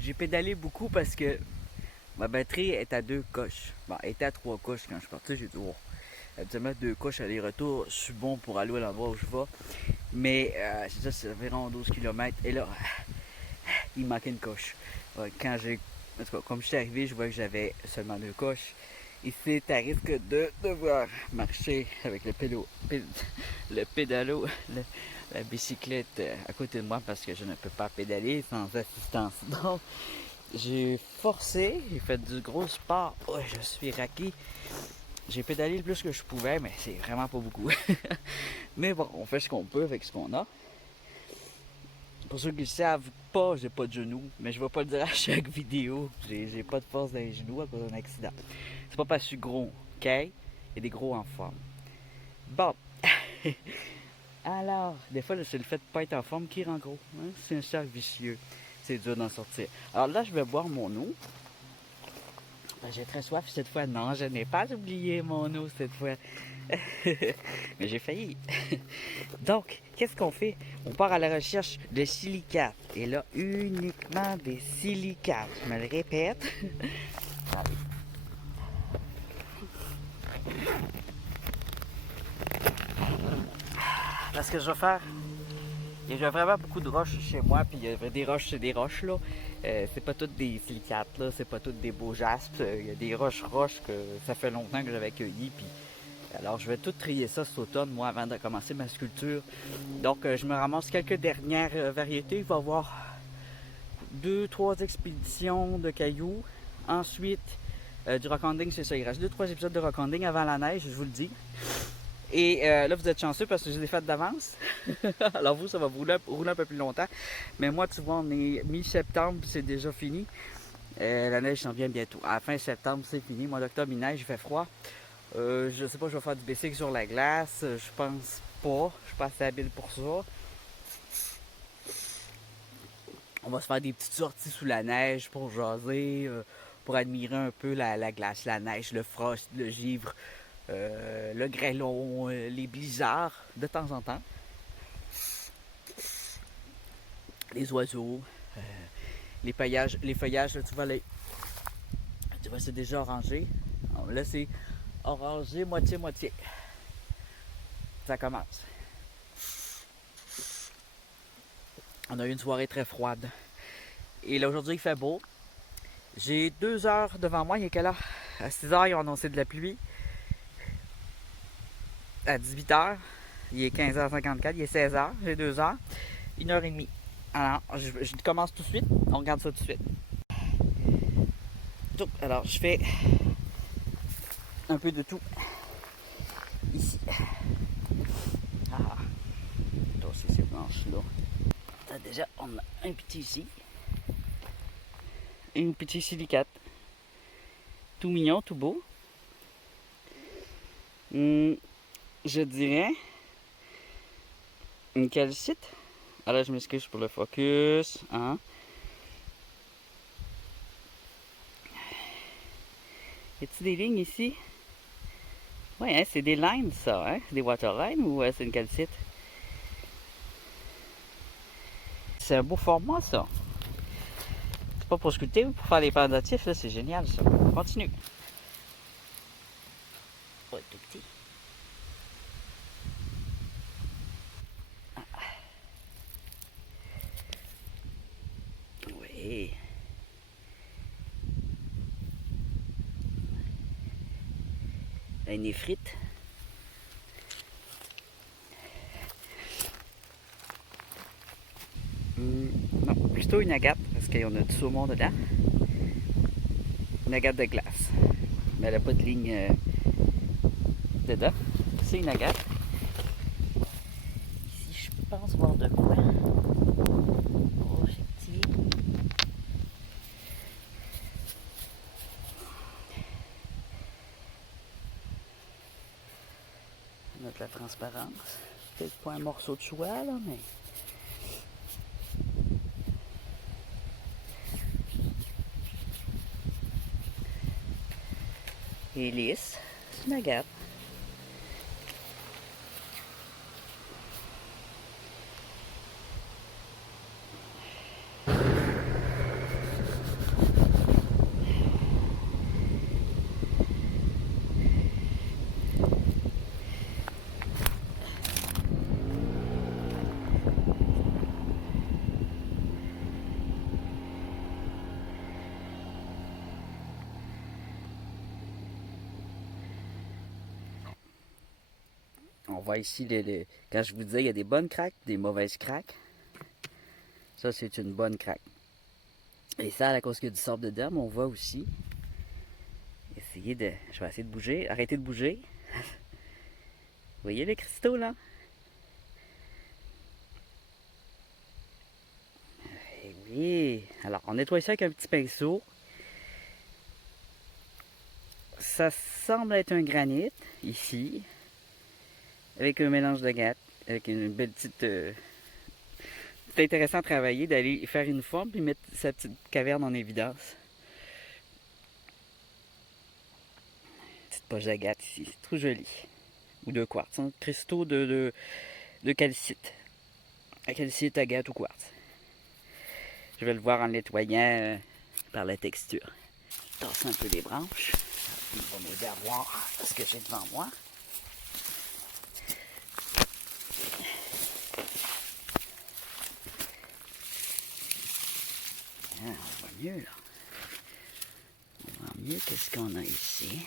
J'ai pédalé beaucoup parce que ma batterie est à 2 coches. Bon, elle était à 3 coches quand je suis parti. J'ai dit, oh, habituellement 2 coches aller-retour, je suis bon pour aller à l'endroit où je vais. Mais c'est ça, c'est environ 12 kilomètres. Et là, il manquait une coche. Ouais, quand j'ai. En tout cas, comme je suis arrivé, je vois que j'avais seulement 2 coches. Et c'est à risque de devoir marcher avec le pédalo, la bicyclette à côté de moi parce que je ne peux pas pédaler sans assistance. Donc, j'ai forcé, j'ai fait du gros sport. Oh, je suis raqué. J'ai pédalé le plus que je pouvais, mais c'est vraiment pas beaucoup. Mais bon, on fait ce qu'on peut avec ce qu'on a. Pour ceux qui ne savent pas, j'ai pas de genoux, mais je vais pas le dire à chaque vidéo. J'ai pas de force dans les genoux à cause d'un accident. C'est pas parce que je suis gros, ok? Il y a des gros en forme. Bon. Alors, des fois, c'est le fait de pas être en forme qui rend gros. Hein? C'est un cercle vicieux. C'est dur d'en sortir. Alors là, je vais boire mon eau. J'ai très soif cette fois. Non, je n'ai pas oublié mon eau cette fois. Mais j'ai failli. Donc, qu'est-ce qu'on fait? On part à la recherche de silicates. Et là, uniquement des silicates. Je me le répète. Parce que je vais faire. Il y a vraiment beaucoup de roches chez moi, puis il y a des roches, c'est des roches là. C'est pas toutes des silicates là, c'est pas toutes des beaux jaspes. Il y a des roches que ça fait longtemps que j'avais cueillies, puis alors je vais tout trier ça cet automne, moi, avant de commencer ma sculpture. Donc je me ramasse quelques dernières variétés. Il va y avoir 2, 3 expéditions de cailloux. Ensuite, du rockanding, c'est ça. Il reste 2, 3 épisodes de rockanding avant la neige, je vous le dis. Et là, vous êtes chanceux parce que j'ai des fêtes d'avance. Alors vous, ça va vous rouler un peu plus longtemps. Mais moi, tu vois, on est mi-septembre, c'est déjà fini. La neige s'en vient bientôt. À la fin septembre, c'est fini. Mois d'octobre, il neige, il fait froid. Je sais pas, je vais faire du bicycle sur la glace. Je pense pas. Je suis pas assez habile pour ça. On va se faire des petites sorties sous la neige pour jaser, pour admirer un peu la glace, la neige, le frost, le givre, le grêlon, les blizzards de temps en temps. Les oiseaux, les feuillages, là, tu vois, c'est déjà orangé. Alors, là, c'est orangé moitié-moitié. Ça commence. On a eu une soirée très froide. Et là, aujourd'hui, il fait beau. J'ai 2 heures devant moi. Il est quelle heure? À 6 heures, ils ont annoncé de la pluie. À 18 heures, il est 15h54. Il est 16 heures. J'ai 2 heures. 1 heure et demie. Alors, je commence tout de suite. On regarde ça tout de suite. Alors, je fais un peu de tout ici. Ah, tasser ces branches-là. Déjà, on a un petit ici. Une petite silicate. Tout mignon, tout beau. Je dirais une calcite. Alors, je m'excuse pour le focus. Hein? Y a-t-il des lignes ici? Ouais, hein, c'est des lines, ça. Hein? C'est des waterlines ou c'est une calcite? C'est un beau format, ça. C'est pas pour sculpter ou pour faire des pendatifs, là. C'est génial, ça. On continue. Oh, tout petit. Oui. Un néphrite. Non, plutôt une agate, parce qu'il y en a du saumon dedans. Une agate de glace. Mais elle n'a pas de ligne dedans. C'est une agate. Ici, je pense voir de quoi. Oh, c'est petit. On a de la transparence. Peut-être pas un morceau de soie, là, mais... Et lisse. C'est une agate. on voit ici, quand je vous dis, il y a des bonnes craques, des mauvaises craques. Ça, c'est une bonne craque. Et ça, à cause qu'il y a du sable dedans, mais on voit aussi. Je vais essayer de bouger. Arrêtez de bouger. Vous voyez les cristaux, là? Eh oui. Alors, on nettoie ça avec un petit pinceau. Ça semble être un granit, ici. Avec un mélange d'agate. Avec une belle petite... C'est intéressant à travailler, d'aller faire une forme puis mettre sa petite caverne en évidence. Petite poche d'agate ici, c'est trop joli. Ou de quartz, hein? Cristaux de calcite. Calcite, agate ou quartz. Je vais le voir en nettoyant par la texture. Je tasse un peu les branches. Il va m'aider à voir ce que j'ai devant moi. Ah, on voit mieux là. On voit mieux qu'est-ce qu'on a ici.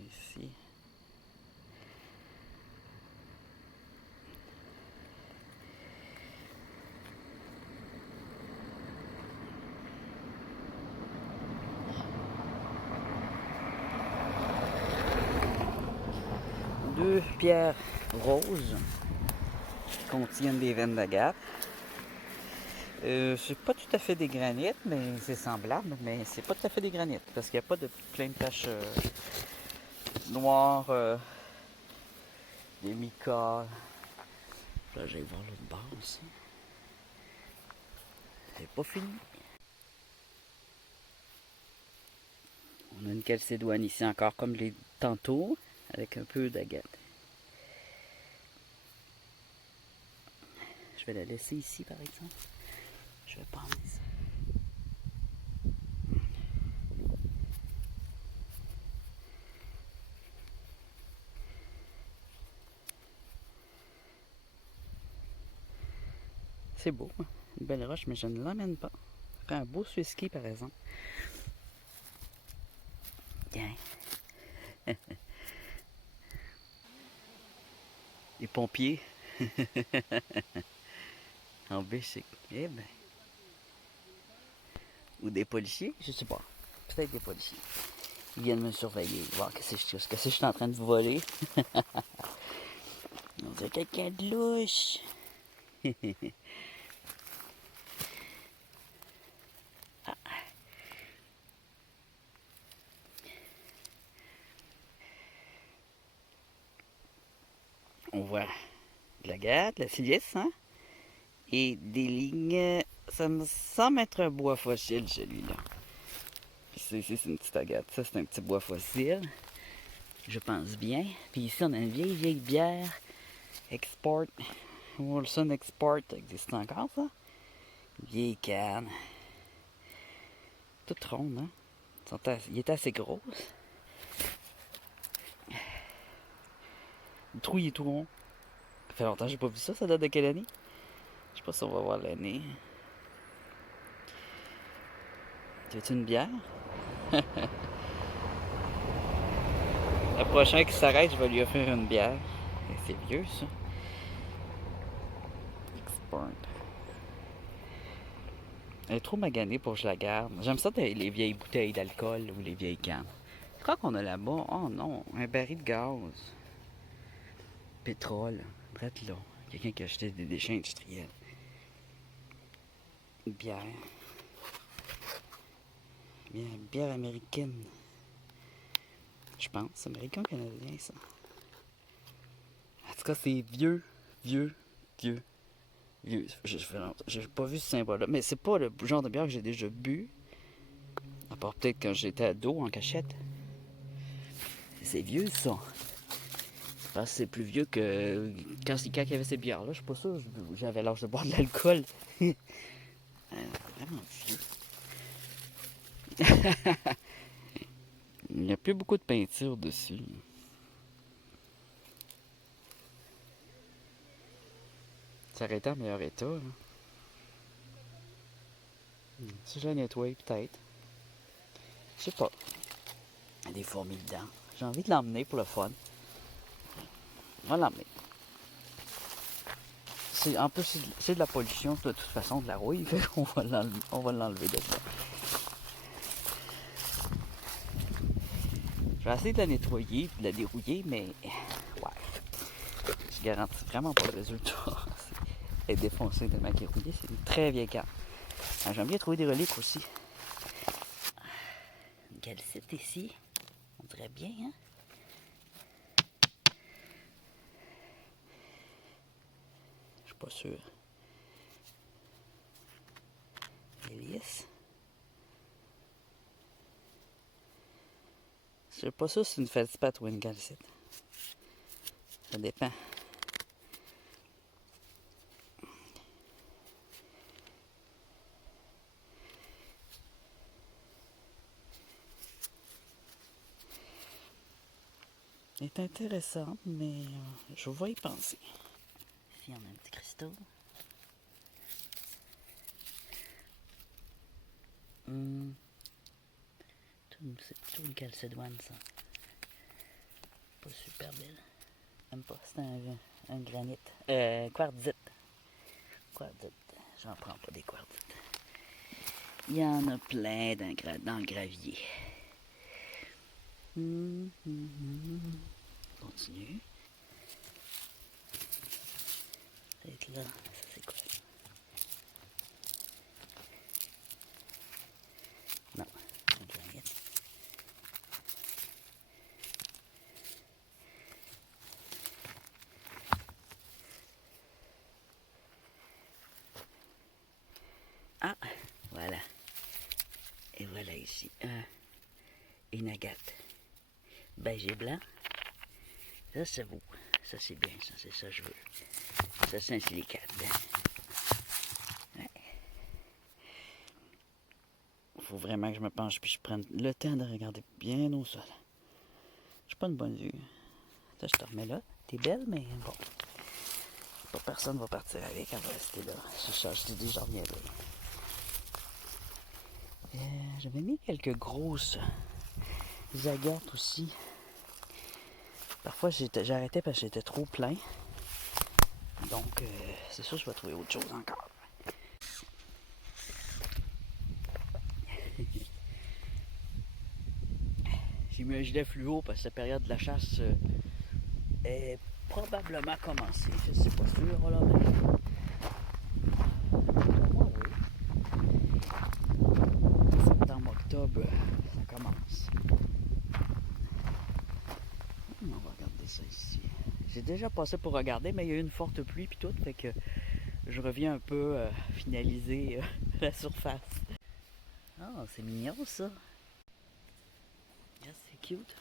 Ici. Deux pierres roses qui contiennent des veines d'agate. C'est pas tout à fait des granites, mais c'est semblable, mais c'est pas tout à fait des granites parce qu'il n'y a pas de plein de taches noires, des micas. Là, je vais voir l'autre bord aussi. C'est pas fini. On a une calcédoine ici encore comme les tantôt, avec un peu d'agate. Je vais la laisser ici par exemple. Je vais prendre ça. C'est beau, hein? Une belle roche, mais je ne l'emmène pas. Ça fait un beau Swiss-ski par exemple. Tiens. Les pompiers. En bicycle. Eh ben. Ou des policiers, je sais pas. Peut-être des policiers. Ils viennent me surveiller, voir qu'est-ce que je suis en train de vous voler. On dirait quelqu'un de louche. Ah. On voit de la gâte, de la silice, hein? Et des lignes. Ça me semble être un bois fossile, celui-là. Ici, c'est une petite agate. Ça, c'est un petit bois fossile. Je pense bien. Puis ici, on a une vieille bière. Export. Wilson Export. Existe encore, ça? Vieille canne. Toute ronde, hein? Il est assez gros. Le trou, il est tout rond. Ça fait longtemps que j'ai pas vu ça. Ça date de quelle année? Je sais pas si on va voir l'année. Tu veux-tu une bière? Le prochain qui s'arrête, je vais lui offrir une bière. C'est vieux, ça. Export. Elle est trop maganée pour que je la garde. J'aime ça les vieilles bouteilles d'alcool ou les vieilles cannes. Je crois qu'on a là-bas. Oh non, un baril de gaz. Pétrole. Drette là. Quelqu'un qui achetait des déchets industriels. Une bière. Une bière américaine. Je pense. Américain-canadien, ça. En tout cas, c'est vieux. Vieux. J'ai pas vu ce symbole-là. Mais c'est pas le genre de bière que j'ai déjà bu. À part peut-être quand j'étais ado en cachette. C'est vieux, ça. pense que c'est plus vieux que quand il y avait ces bières-là. Je suis pas sûr, j'avais l'âge de boire de l'alcool. Vraiment vieux. Il n'y a plus beaucoup de peinture dessus. Ça aurait été en meilleur état. Là. Si je la nettoie, peut-être. Je sais pas. Il y a des fourmis dedans. J'ai envie de l'emmener pour le fun. On va l'emmener. En plus, c'est de la pollution de toute façon, de la rouille. On va l'enlever de ça. Je vais essayer de la nettoyer et de la dérouiller, mais ouais. Je garantis vraiment pas le résultat. Elle est défoncée tellement qu'elle est rouillée. C'est une très vieille carte. J'aime bien trouver des reliques aussi. Une calcite ici. On dirait bien, hein? Je suis pas sûr. Hélice. Je sais pas sûr si c'est une feldspathe ou une calcite. Ça dépend. Elle est intéressante, mais je vais y penser. Ici, on a un petit cristaux. C'est plutôt une calcédoine, ça. Pas super belle. Même pas, c'est un granit. Quartzite. Quartzite. J'en prends pas des quartzites. Il y en a plein dans le gravier. Continue. Peut-être là, ça c'est quoi? Non, un granit. Ah, voilà. Et voilà ici, une agate. Beige et blanc. Ça, c'est beau. Ça, c'est bien. Ça, c'est ça que je veux. Ça, c'est un silicate. Ouais. Faut vraiment que je me penche puis je prenne le temps de regarder bien au sol. J'ai pas une bonne vue. Ça, je te remets là. T'es belle, mais bon. Pas personne va partir avec. Elle va rester là. C'est ça, je t'ai dit, j'en reviendrai. J'avais mis quelques grosses agates aussi. Parfois, j'arrêtais parce que j'étais trop plein. Donc, c'est sûr que je vais trouver autre chose encore. J'ai mis un gilet fluo parce que la période de la chasse est probablement commencée. Je ne sais pas sûr, là, mais... Moi, oui. Septembre, octobre, ça commence. On va regarder ça ici. J'ai déjà passé pour regarder, mais il y a eu une forte pluie puis tout, fait que je reviens un peu finaliser la surface. Ah, c'est mignon ça. C'est cute.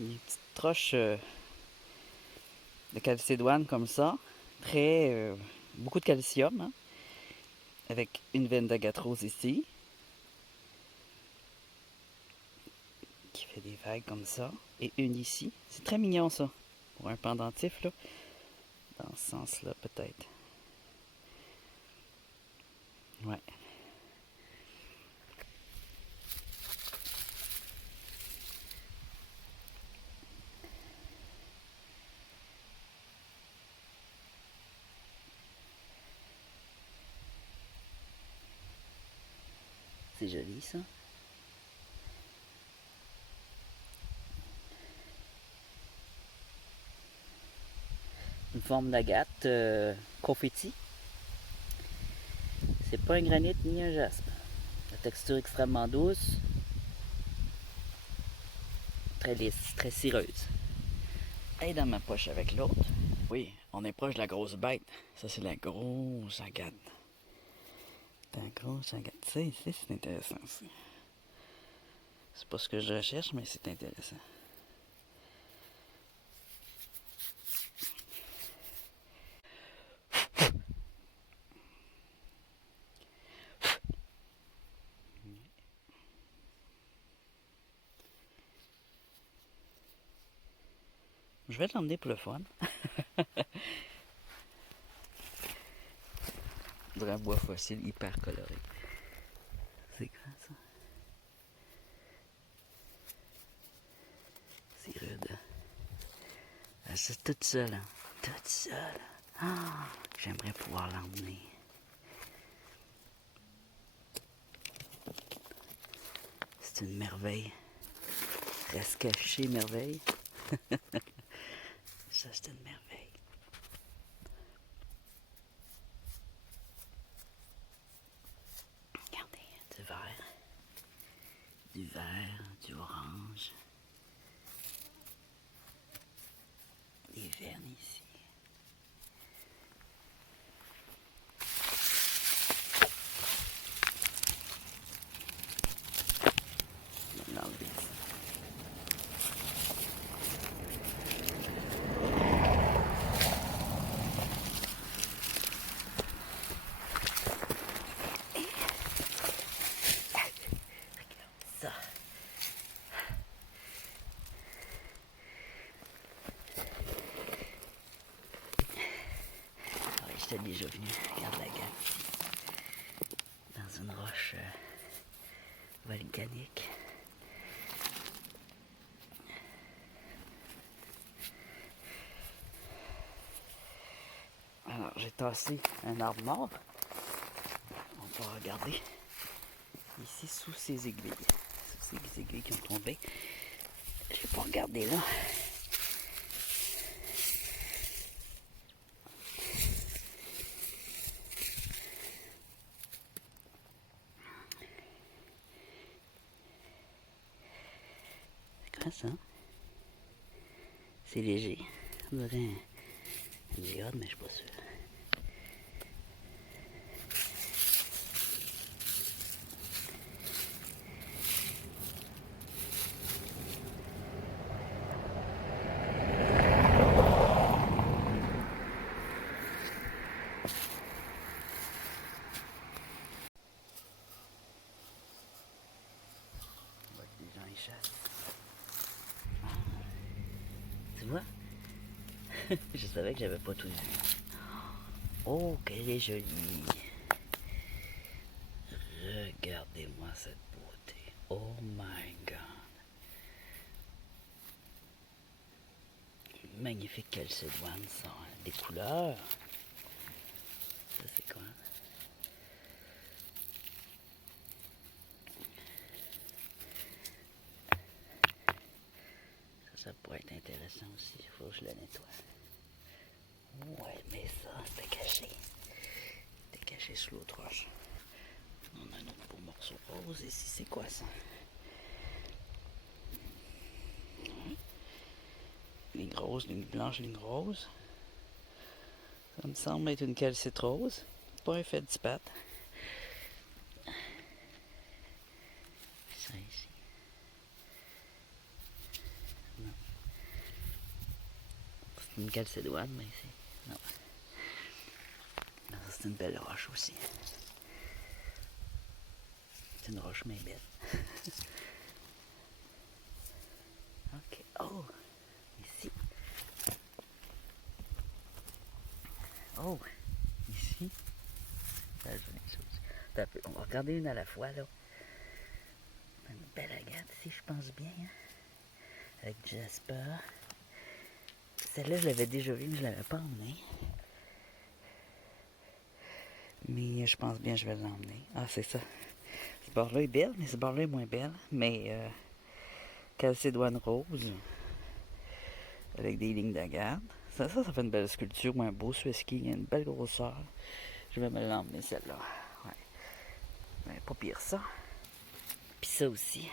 Une petite troche de calcédoine comme ça. Très... beaucoup de calcium, hein? Avec une veine d'agate rose ici. Qui fait des vagues comme ça. Et une ici. C'est très mignon ça. Pour un pendentif, là. Dans ce sens-là, peut-être. Ouais. C'est joli ça. Une forme d'agate confetti. C'est pas un granit ni un jaspe. La texture extrêmement douce. Très lisse, très cireuse. Et dans ma poche avec l'autre. Oui, on est proche de la grosse bête. Ça, c'est la grosse agate. T'accroches, regarde ça ici, c'est intéressant aussi. C'est pas ce que je recherche, mais c'est intéressant. Je vais l'emmener pour le fun. Un bois fossile hyper coloré. C'est quoi ça? C'est rude. Ah, c'est toute seule, hein? Toute seule. Ah, j'aimerais pouvoir l'emmener. C'est une merveille. Reste caché, merveille. Ça, c'est une merveille. Regardez, du vert, du orange, des vernes ici. Je vais l'enlever. Ça. Ouais, j'étais déjà venu. Regarde la gamme. Dans une roche volcanique. Alors, j'ai tassé un arbre mort. On va regarder ici sous ces aiguilles. Sous ces aiguilles qui ont tombé. Je vais pas regarder là. C'est quoi ça? C'est léger. On dirait un diode, mais je suis pas sûr. On voit que les gens y chassent. Tu vois? Je savais que j'avais pas tout vu. Oh, qu'elle est jolie. Regardez-moi cette beauté. Oh my god. Magnifique calcédoine, ça. Des couleurs. Ça, c'est quoi? Ça pourrait être intéressant aussi. Il faut que je la nettoie. Ouais, mais ça, c'était caché. C'était caché sous l'autre roche. On a un autre beau morceau rose. Ici, c'est quoi ça? Ligne rose, ligne blanche, ligne rose. Ça me semble être une calcite rose. Pas un feldspath. Ça ici. Non. C'est une calcédoine, mais c'est... Non. Non, ça, c'est une belle roche aussi. C'est une roche mais belle. Ok. Oh! Ici. Oh! Ici. Ça, je vois les choses. On va regarder une à la fois, là. Une belle agate ici, je pense bien. Hein? Avec Jasper. Celle-là, je l'avais déjà vue, mais je ne l'avais pas emmenée. Mais je pense bien que je vais l'emmener. Ah, c'est ça. Ce bord-là est belle, mais ce bord-là est moins belle. Mais calcédoine rose. Avec des lignes d'agate. Ça fait une belle sculpture ou un beau Swiss-ski. Il y a une belle grosseur. Je vais me l'emmener, celle-là. Ouais. Mais pas pire ça. Puis ça aussi.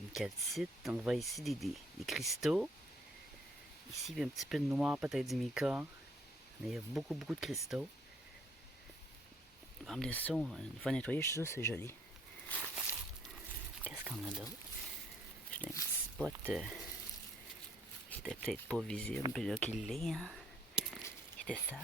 Une calcite. On voit ici des cristaux. Ici, il y a un petit peu de noir, peut-être du mica. Mais il y a beaucoup de cristaux. On va emmener ça une fois nettoyé, je suis sûr que c'est joli. Qu'est-ce qu'on a d'autre? J'ai un petit spot qui était peut-être pas visible, puis là qu'il l'est, hein. Il était sale.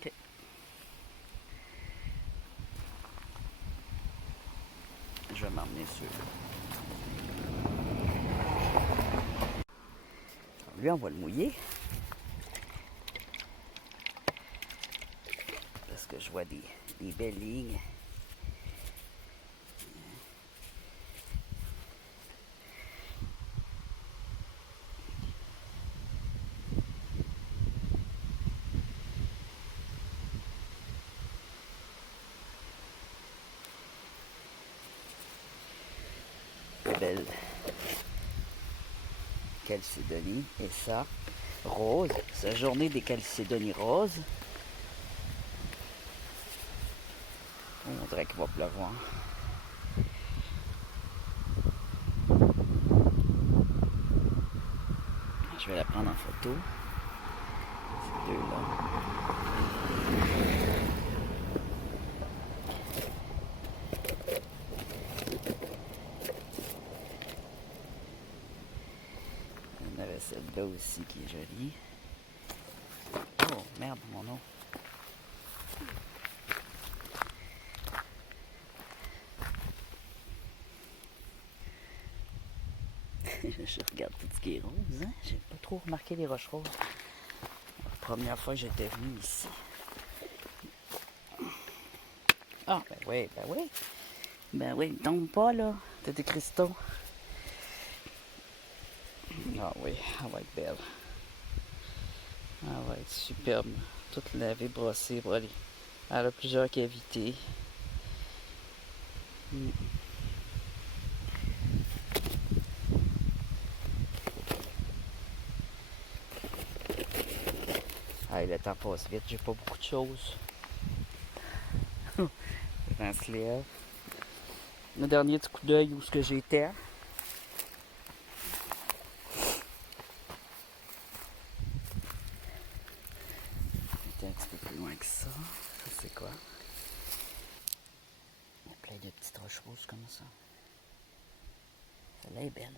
Ok. Je vais m'emmener ceux-là. Lui, on va le mouiller. Parce que je vois des belles lignes. Belle Calcédonie. Et ça, rose. C'est la journée des Calcédonies roses. On dirait qu'il va pleuvoir. Je vais la prendre en photo. Ces deux-là. Il y en avait celle-là aussi qui est jolie. Oh, merde, mon nom. Je regarde tout ce qui est rose. Hein? J'ai pas trop remarqué les roches roses. La première fois que j'étais venu ici. Ah, ben oui, ben oui. Ben oui, ne tombe pas là. T'as des cristaux. Ah oui, elle va être belle. Elle va être superbe. Toute lavée, brossée, brûlée. Elle a plusieurs cavités. Ah, le temps passe vite, j'ai pas beaucoup de choses. Le vent se lève. Le dernier petit coup d'œil où ce que j'étais. J'étais un petit peu plus loin que ça. Ça c'est quoi? Il y a plein de petites roches roses comme ça. Celle-là est belle.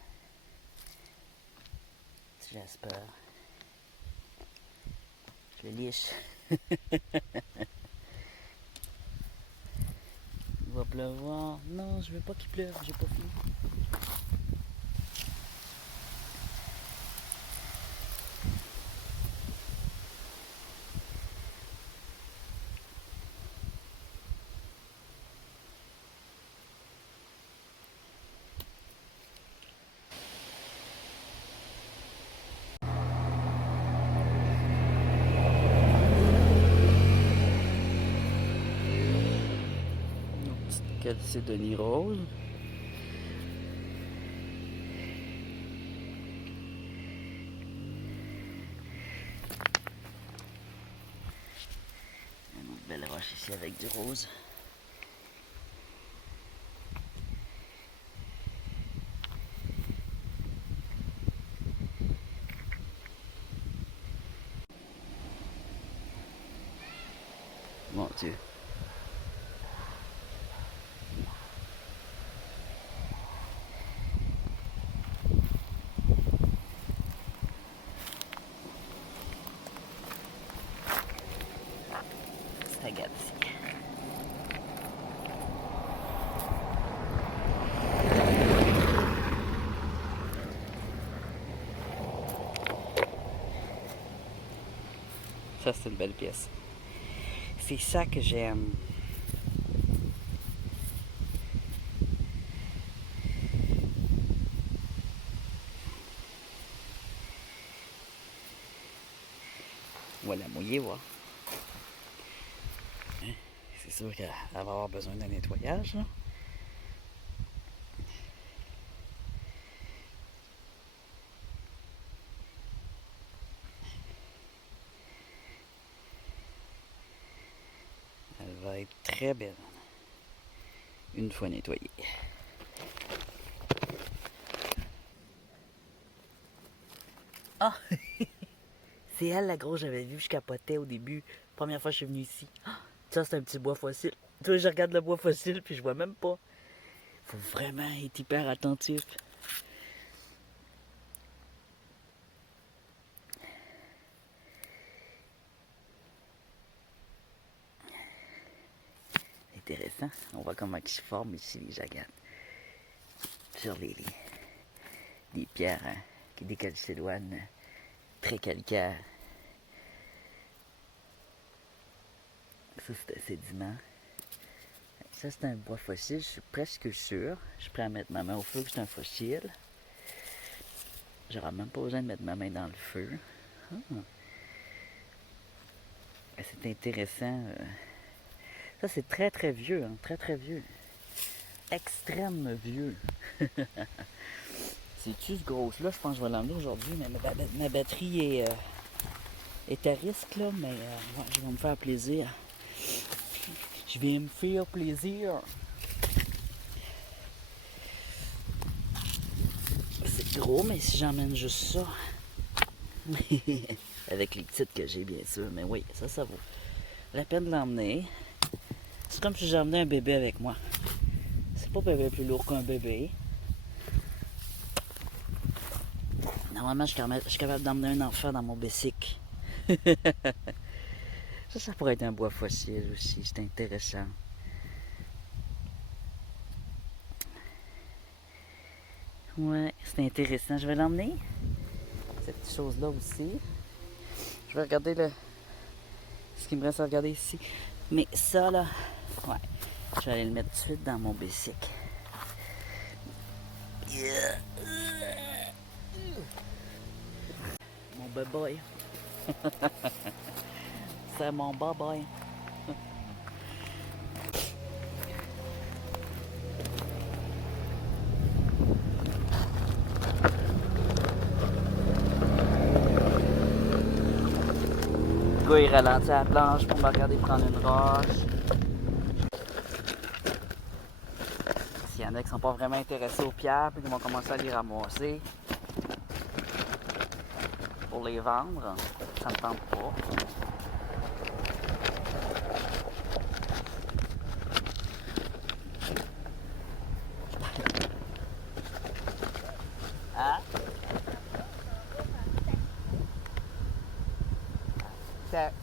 J'espère. Je le liche. Il va pleuvoir. Non, je veux pas qu'il pleuve, j'ai pas fini. Calcédonie rose. Une autre belle roche ici avec du rose. Mon Dieu. Ça gâte ici. Ça, c'est une belle pièce. C'est ça que j'aime. On va la mouiller, voir. Hein? C'est sûr qu'elle va avoir besoin d'un nettoyage, là. très belle. Une fois nettoyée. Ah! C'est elle la grosse, j'avais vu, je capotais au début. Première fois que je suis venue ici. Ah! Ça, c'est un petit bois fossile. Tu vois, je regarde le bois fossile puis je vois même pas. Faut vraiment être hyper attentif. Intéressant. On voit comment ils se forment ici, les jaganes. Sur les pierres hein, qui décalcédoinent, très calcaires. Ça, c'est un sédiment. Ça, c'est un bois fossile, je suis presque sûr. Je suis prêt à mettre ma main au feu que c'est un fossile. J'aurai même pas besoin de mettre ma main dans le feu. Ah. C'est intéressant. Ça, c'est très, très vieux. Hein? Très, très vieux. Extrême vieux. C'est-tu ce gros-là? Je pense que je vais l'emmener aujourd'hui, mais ma batterie est à risque, là, mais ouais, je vais me faire plaisir. Je vais me faire plaisir. C'est gros, mais si j'emmène juste ça, avec les titres que j'ai, bien sûr, mais oui, ça vaut la peine de l'emmener. C'est comme si j'emmenais un bébé avec moi. C'est pas bébé plus lourd qu'un bébé. Normalement, je suis capable d'emmener un enfant dans mon bicycle. Ça pourrait être un bois fossile aussi, c'est intéressant. Ouais, c'est intéressant. Je vais l'emmener. Cette petite chose-là aussi. Je vais regarder ce qu'il me reste à regarder ici. Mais ça, là, ouais, je vais aller le mettre tout de suite dans mon bicycle. Yeah. Mon bébé. C'est mon bébé. Le gars, il ralentit à la planche pour me regarder prendre une roche. S'il y en a qui sont pas vraiment intéressés aux pierres, puis qui vont commencer à les ramasser pour les vendre, ça me tente pas. Hein?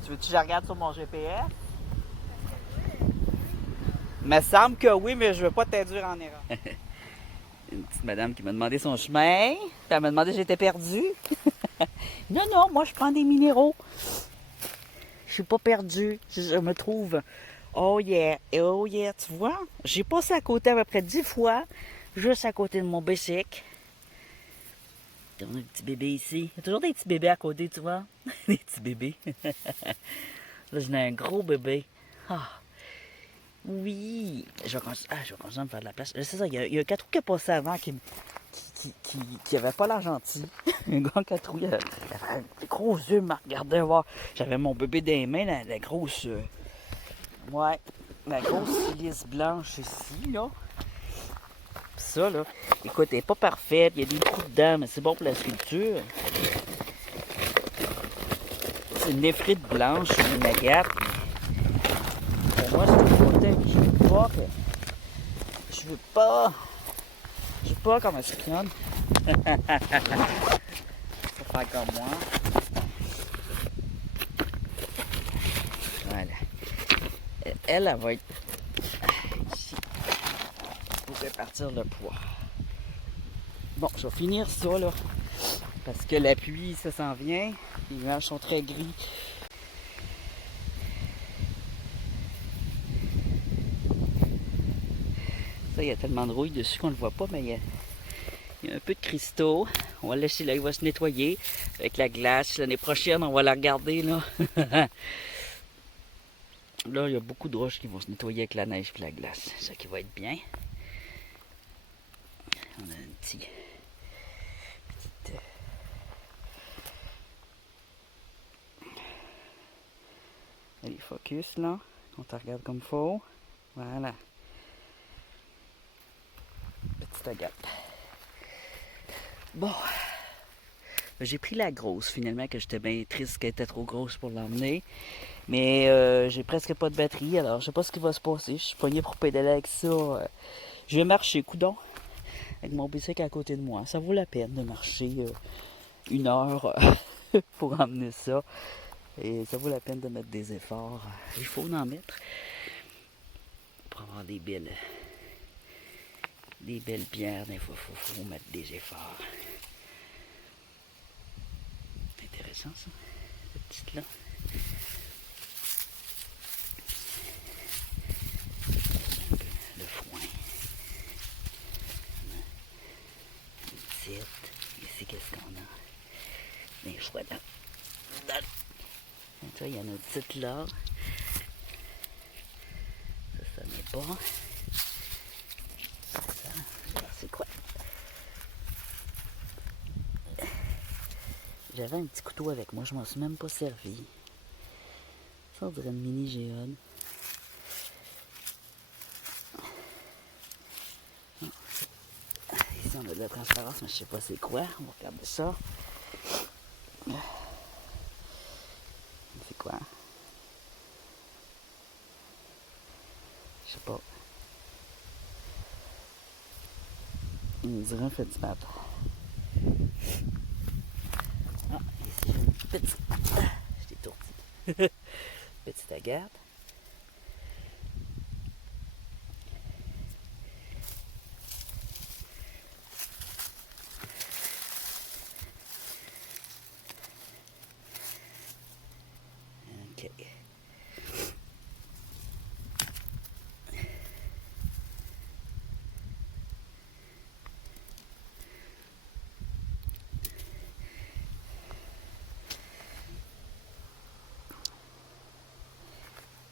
Tu veux-tu que je regarde sur mon GPS? Il me semble que oui, mais je veux pas t'induire en erreur. Une petite madame qui m'a demandé son chemin. Puis elle m'a demandé si j'étais perdue. Non, non, moi je prends des minéraux. Je suis pas perdue. Je me trouve. Oh yeah, tu vois? J'ai passé à côté à peu près 10 fois, juste à côté de mon bicycle. On a un petit bébé ici. Il y a toujours des petits bébés à côté, tu vois? Des petits bébés. Là, j'en ai un gros bébé. Ah. Oui. Je vais continuer à me faire de la place. C'est ça, il y a un 4 roues qui est passé avant qui avait pas l'air gentil. Un grand 4 roues, il avait des gros yeux, me regardait voir. J'avais mon bébé dans les mains, la grosse... ouais, la grosse silice blanche ici, là. Pis ça, là, écoute, elle est pas parfaite, il y a des trous dedans, mais c'est bon pour la sculpture. C'est une néphrite blanche, une agate. Pour moi, c'est une fauteuil que je veux pas que... Je veux pas comme un espionne. Faut faire comme moi. Voilà. Elle va être ici pour répartir le poids. Bon, je vais finir ça là. Parce que la pluie, ça s'en vient. Les nuages sont très gris. Ça, il y a tellement de rouille dessus qu'on ne le voit pas, mais il y a un peu de cristaux. On va laisser là, il va se nettoyer avec la glace. L'année prochaine, on va la regarder là. Là, il y a beaucoup de roches qui vont se nettoyer avec la neige et la glace. Ça qui va être bien. On a un petite allez, focus là. On te regarde comme faut. Voilà. Petite Agathe. Bon. J'ai pris la grosse finalement, que j'étais bien triste qu'elle était trop grosse pour l'emmener. Mais j'ai presque pas de batterie, alors je sais pas ce qui va se passer. Je suis pogné pour pédaler avec ça. Je vais marcher, coudon, avec mon bicycle à côté de moi. Ça vaut la peine de marcher 1 heure pour emmener ça. Et ça vaut la peine de mettre des efforts. Il faut en mettre pour avoir des belles pierres. Il faut mettre des efforts. C'est intéressant ça, cette petite là. Le foin. Une petite. Ici, qu'est-ce qu'on a? Des choix là. Tu vois, il y en a une petite là. Ça n'est pas. Ça, c'est quoi? J'avais un petit couteau avec moi, je m'en suis même pas servi. Ça, on dirait une mini géode. Ici, on a de la transparence, mais je sais pas c'est quoi. On va regarder ça. C'est quoi? Je sais pas. On dirait un fait du pape. Ah, ici j'ai une petite. Je t'ai tourdi. Petite Agathe. Ok.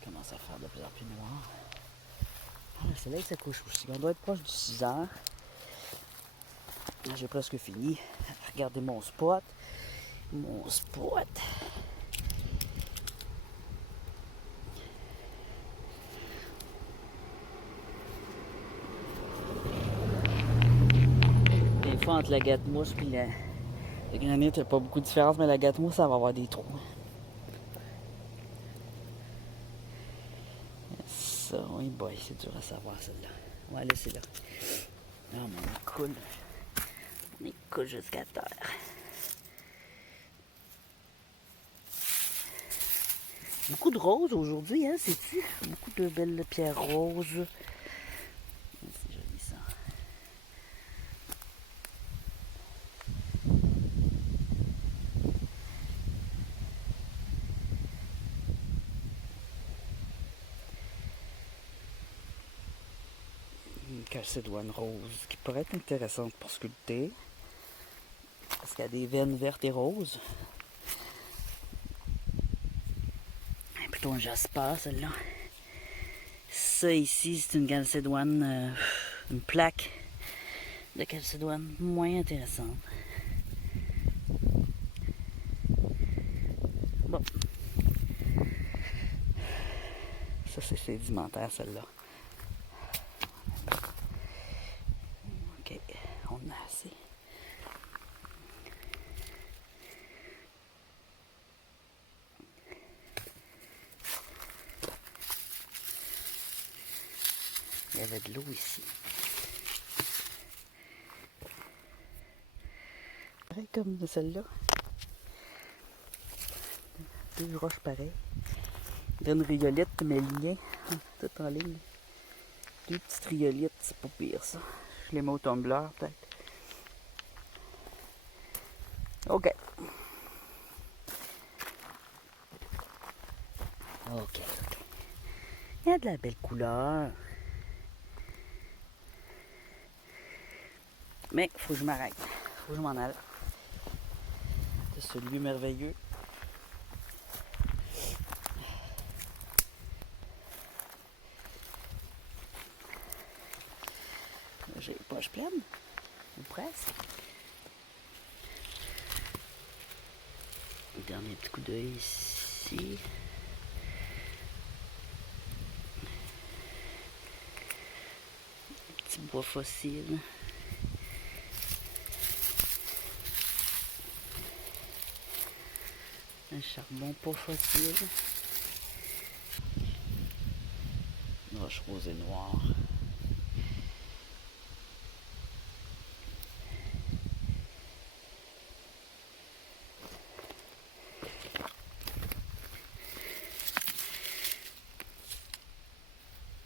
Commence à faire de plus en plus noir. Ah, le soleil se couche aussi. On doit être proche du 6 heures. J'ai presque fini. Regardez mon spot. Mon spot. Des fois, entre la gâte-mousse et le granit, il n'y a pas beaucoup de différence, mais la gâte-mousse, ça va avoir des trous. Ça, oui, boy, c'est dur à savoir, celle-là. On va laisser là. Ah, mais on coule jusqu'à terre. Beaucoup de roses aujourd'hui, hein, c'est-tu? Beaucoup de belles pierres roses. C'est joli, ça. Une calcédoine rose qui pourrait être intéressante pour sculpter. Parce qu'elle a des veines vertes et roses. Plutôt un jasper, celle-là. Ça ici, c'est une calcédoine, une plaque de calcédoine moins intéressante. Bon. Ça, c'est sédimentaire, celle-là. Ok, on a assez. Il y avait de l'eau ici. Pareil comme celle-là. Deux roches pareilles. Une riolette, mais lignée. Tout en ligne. Deux petites riolettes, c'est pas pire ça. Je les mets au tumbler peut-être. Ok. Ok. Il y a de la belle couleur. Mais il faut que je m'arrête. Il faut que je m'en aille. C'est ce lieu merveilleux. J'ai les poches pleines. Ou presque. Dernier petit coup d'œil ici. bois fossile. Un charbon pas fossile. Une roche rose et noire.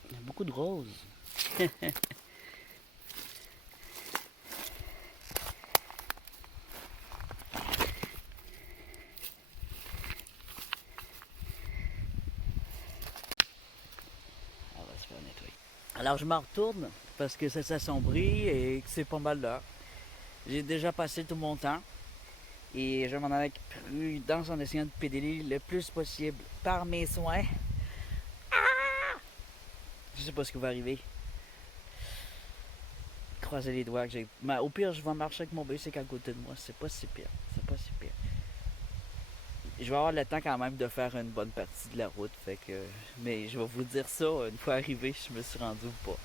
Il y a beaucoup de roses. Alors je m'en retourne parce que ça s'assombrit et que c'est pas mal d'heure. J'ai déjà passé tout mon temps et je m'en avec prudence en essayant de pédaler le plus possible par mes soins. Je sais pas ce qui va arriver. Croisez les doigts que j'ai. Mais au pire, je vais marcher avec mon bicycle à côté de moi. C'est pas si pire. C'est pas si pire. Je vais avoir le temps quand même de faire une bonne partie de la route. Fait que. Mais je vais vous dire ça une fois arrivé, je me suis rendu ou pas.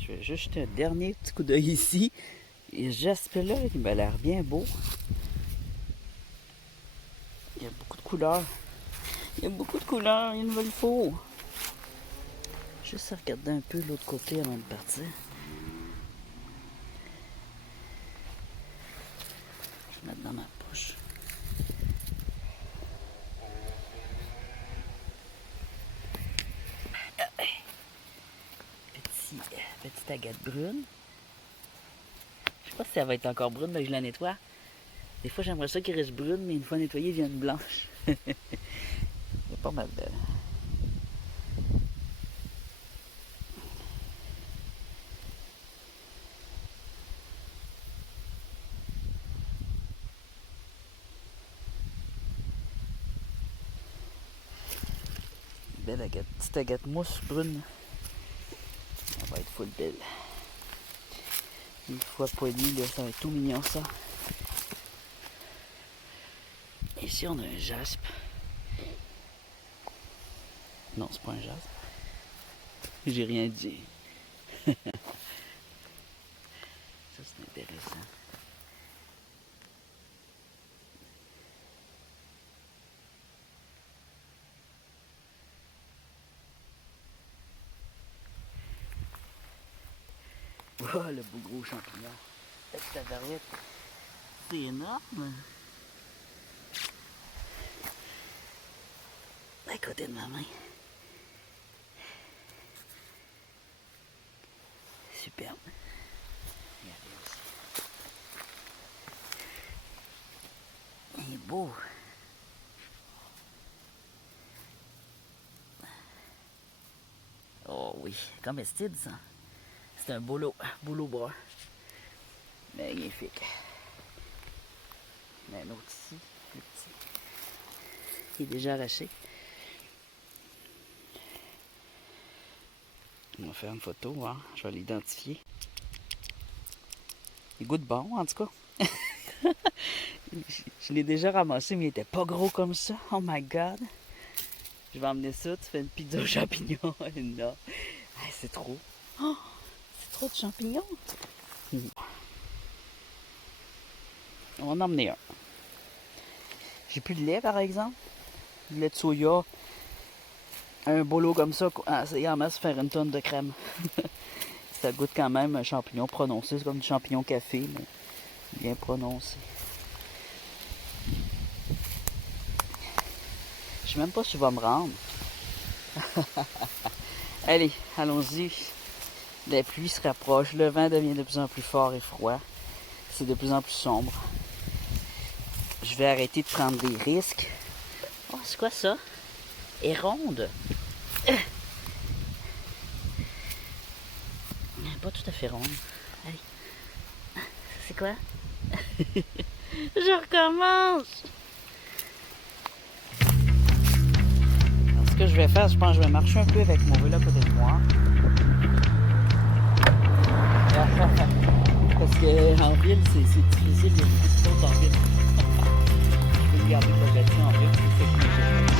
Je vais juste jeter un dernier petit coup d'œil ici. Et ce geste-là, il m'a l'air bien beau. Il y a beaucoup de couleurs. Il y a beaucoup de couleurs, il me le faut. Juste à regarder un peu l'autre côté avant de partir. Je vais mettre dans ma poche. Petite agate brune. Je sais pas si elle va être encore brune, mais je la nettoie. Des fois, j'aimerais ça qu'elle reste brune, mais une fois nettoyée, elle devient blanche. C'est pas mal belle. Belle agate, petite agate mousse brune. Elle va être full belle. Une fois poignée, là, ça va être tout mignon ça. Ici on a un jaspe. Non, c'est pas un jaspe. J'ai rien dit. Ça c'est intéressant. Oh, le beau gros champignon. Cette tabarouette, c'est énorme. À côté de ma main. Superbe. Regardez aussi. Il est beau. Oh oui, comestible ça. C'est un bouleau brun. Magnifique. Il y en a un autre ici, le petit. Il est déjà arraché. On va faire une photo, hein? Je vais l'identifier. Il goûte bon, en tout cas. Je l'ai déjà ramassé, mais il était pas gros comme ça. Oh my god. Je vais emmener ça, tu fais une pizza aux champignons. Non. C'est trop. Oh, c'est trop de champignons. On va en emmener un. J'ai plus de lait, par exemple. Du lait de soya. Un bolo comme ça, c'est en masse faire une tonne de crème. Ça goûte quand même un champignon prononcé. C'est comme du champignon café, mais bien prononcé. Je sais même pas si je vais me rendre. Allez, allons-y. La pluie se rapproche. Le vent devient de plus en plus fort et froid. C'est de plus en plus sombre. Je vais arrêter de prendre des risques. Oh, c'est quoi ça? Et ronde. Pas tout à fait ronde. Allez. C'est quoi? Je recommence. Alors, ce que je vais faire, je pense que je vais marcher un peu avec mon vélo à côté de moi. Parce qu'en ville, c'est difficile, il y a beaucoup de choses en ville. Je peux garder le bâti en ville, c'est ça que je